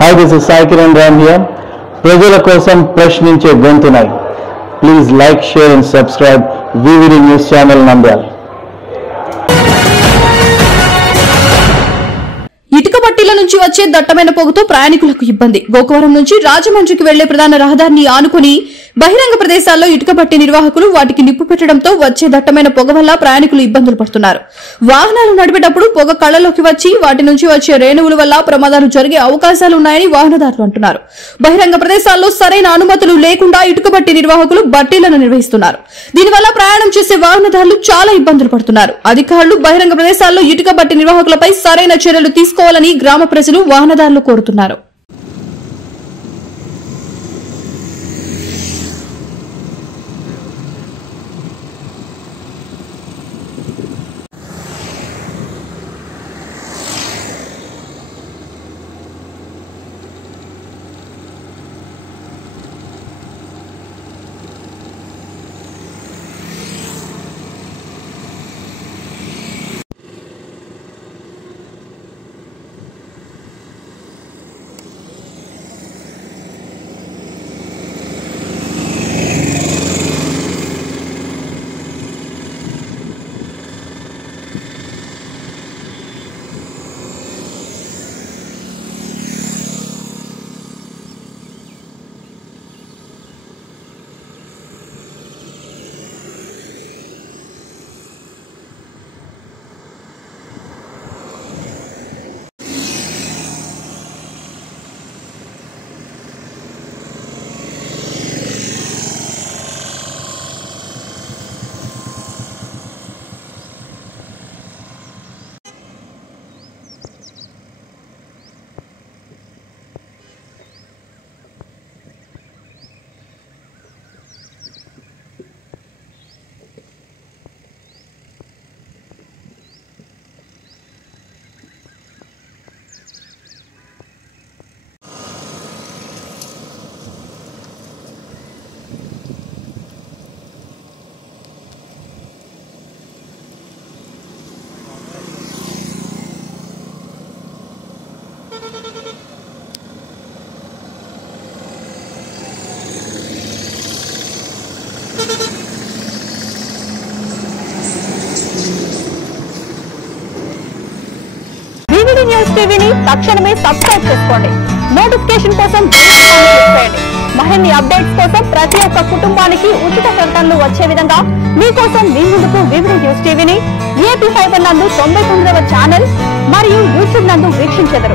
Hi, this is Sai Kiran Ram here. ప్రజల కోసం ప్రశ్నించే గొంతునై. Please like, share and subscribe VVD News Channel Nandyal. ఇటుక బట్టీల నుంచి వచ్చే దట్టమైన పొగతో ప్రయాణికులకు ఇబ్బంది. గోకవరం నుంచి రాజమండ్రికి వెళ్లే ప్రధాన రహదారిని ఆనుకుని బహిరంగ ప్రదేశాల్లో ఇటుక బట్టి నిర్వాహకులు వాటికి నిప్పు పెట్టడంతో వచ్చే దట్టమైన పొగ వల్ల ప్రయాణికులు ఇబ్బందులు పడుతున్నారు. వాహనాలు నడిపేటప్పుడు పొగ కళ్లలోకి వచ్చి వాటి నుంచి వచ్చే రేణువుల వల్ల ప్రమాదాలు జరిగే అవకాశాలు ఉన్నాయని వాహనదారులు అంటున్నారు. బహిరంగ ప్రదేశాల్లో సరైన అనుమతులు లేకుండా ఇటుక బట్టి నిర్వాహకులు బట్టీలను నిర్వహిస్తున్నారు. దీనివల్ల ప్రయాణం చేసే వాహనదారులు చాలా ఇబ్బందులు పడుతున్నారు. అధికారులు బహిరంగ ప్రదేశాల్లో ఇటుక బట్టి నిర్వాహకులపై సరైన చర్యలు తీసుకోవాలని గ్రామ ప్రజలు వాహనదారులు కోరుతున్నారు. VVD న్యూస్ టీవీని తక్షణమే సబ్స్క్రైబ్ చేసుకోండి. నోటిఫికేషన్ కోసం బెల్ ఐకాన్ క్లిక్ చేయండి. మరిన్ని అప్డేట్స్ కోసం ప్రతి ఒక్క కుటుంబానికి ఉచిత ప్రకటనలు వచ్చే విధంగా మీకోసం మీ ముందుకు VVD న్యూస్ టీవీని AP ఫైబర్ నందు 99వ ఛానల్ మరియు యూట్యూబ్ నందు వీక్షించెదరు.